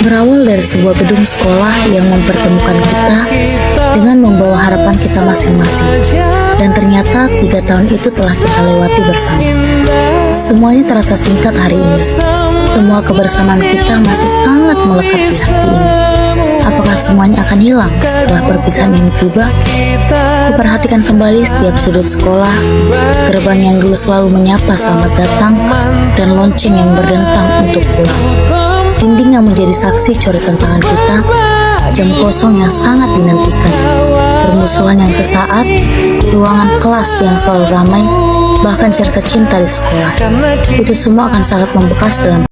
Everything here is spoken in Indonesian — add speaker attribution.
Speaker 1: Berawal dari sebuah gedung sekolah yang mempertemukan kita dengan membawa harapan kita masing-masing. Dan ternyata tiga tahun itu telah kita lewati bersama. Semuanya terasa singkat hari ini. Semua kebersamaan kita masih sangat melekat di hati ini. Apakah semuanya akan hilang setelah perpisahan ini tiba? Kuperhatikan kembali setiap sudut sekolah, gerbang yang dulu selalu menyapa selamat datang, dan lonceng yang berdentang untuk pulang. Dinding yang menjadi saksi coretan tangan kita, jam kosong yang sangat dinantikan, permusuhan yang sesaat, ruangan kelas yang selalu ramai, bahkan cerita cinta di sekolah. Itu semua akan sangat membekas dalam